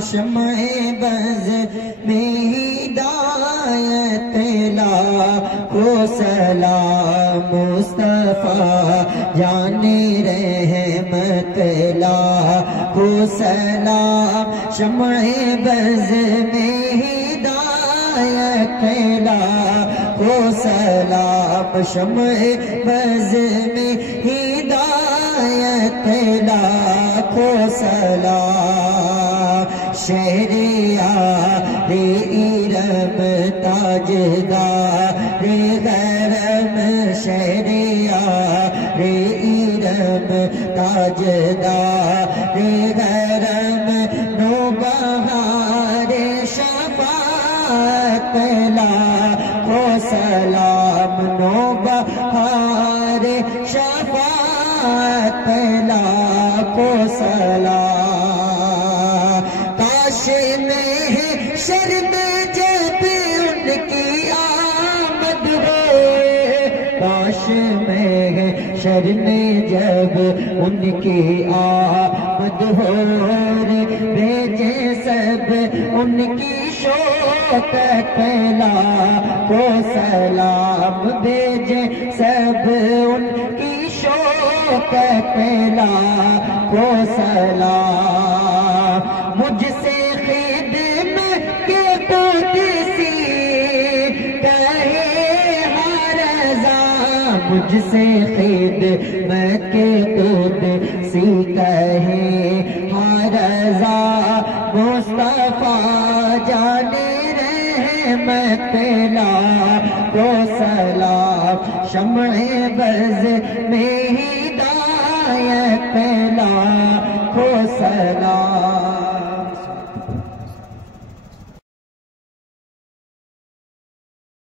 شمع بز میں ہدایت لاکھوں سلام مصطفیٰ جان رحمت لاکھوں سلام شمع بز میں ہدایت لاکھوں سلام شمع بز میں ہدایت لاکھوں سلام شہریار ارم تاجدار غرم شہریار ارم تاجدار غرم نوبہار شفاعت لاکھوں سلام نوبہار شفاعت لاکھوں سلام کاش میں شرم جب ان کی آمد ہو کاش میں شرم جب ان کی آمد ہو بھیجے سب ان کی شوقت لاکھوں سلام بھیجے سب ان کی شوقت لاکھوں سلام مجھ سے خدمت کے قدسی کہے ہر رضا مجھ سے خدمت کے قدسی کہے ہر رضا مصطفیٰ جان رحمت لاکھوں سلام شمع بز میں ہدایت لاکھوں سلام